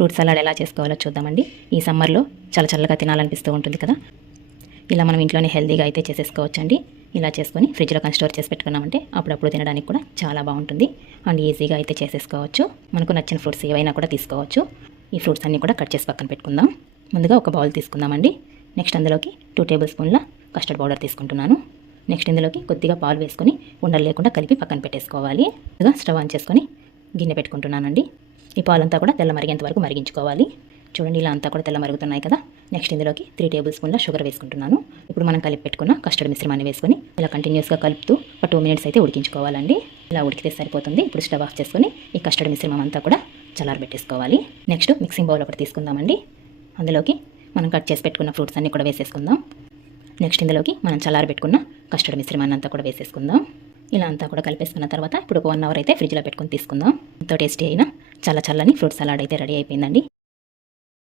Fruit salad ఎలా చేసుకోవాలో చూద్దామండి. ఈ సమ్మర్లో చాలా చల్లగా తినాలనిపిస్తూ ఉంటుంది కదా. ఇలా మనం ఇంట్లోనే హెల్తీగా అయితే చేసేసుకోవచ్చండి. ఇలా చేసుకొని ఫ్రిడ్జ్లో కానీ స్టోర్ చేసి పెట్టుకున్నామంటే అప్పుడప్పుడు తినడానికి కూడా చాలా బాగుంటుంది అండ్ ఈజీగా అయితే చేసేసుకోవచ్చు. మనకు నచ్చిన ఫ్రూట్స్ ఏవైనా కూడా తీసుకోవచ్చు. ఈ ఫ్రూట్స్ అన్నీ కూడా కట్ చేసి పక్కన పెట్టుకుందాం. ముందుగా ఒక బౌల్ తీసుకుందామండి. నెక్స్ట్ అందులోకి 2 టేబుల్ స్పూన్ల కస్టర్డ్ పౌడర్ తీసుకుంటున్నాను. నెక్స్ట్ ఇందులోకి కొద్దిగా పాలు వేసుకొని ఉండలు లేకుండా కలిపి పక్కన పెట్టేసుకోవాలి. ఇదిగా స్టవ్ ఆన్ చేసుకొని గిన్నె పెట్టుకుంటున్నానండి. ఈ పాలంతా కూడా తెల్ల మరిగేంత వరకు మరిగించుకోవాలి. చూడండి, ఇలా అంతా కూడా తెల్ల మరుగుతున్నాయి కదా. నెక్స్ట్ ఇందులోకి 3 టేబుల్ స్పూన్ల షుగర్ వేసుకుంటున్నాను. ఇప్పుడు మనం కలిపి పెట్టుకున్న కస్టర్డ్ మిశ్రమాన్ని వేసుకొని ఇలా కంటిన్యూస్గా కలుపుతూ ఒక 2 మినిట్స్ అయితే ఉడికించుకోవాలండి. ఇలా ఉడికితే సరిపోతుంది. ఇప్పుడు స్టవ్ ఆఫ్ చేసుకొని ఈ కస్టర్డ్ మిశ్రమం అంతా కూడా చల్లారబెట్టేసుకోవాలి. నెక్స్ట్ మిక్సింగ్ బౌల్ ఒకటి తీసుకుందామండి. అందులోకి మనం కట్ చేసి పెట్టుకున్న ఫ్రూట్స్ అన్నీ కూడా వేసేసుకుందాం. నెక్స్ట్ ఇందులోకి మనం చల్లారబెట్టుకున్న కస్టర్డ్ మిశ్రమాన్ని అంతా కూడా వేసేసుకుందాం. ఇలా అంతా కూడా కలిపేసుకున్న తర్వాత ఇప్పుడు ఒక 1 అవర్ అయితే ఫ్రిడ్జ్లో పెట్టుకొని తీసుకుందాం. ఎంతో టేస్టీ అయినా చాలా చల్లని ఫ్రూట్ సలాడ్ అయితే రెడీ అయిపోయిందండి.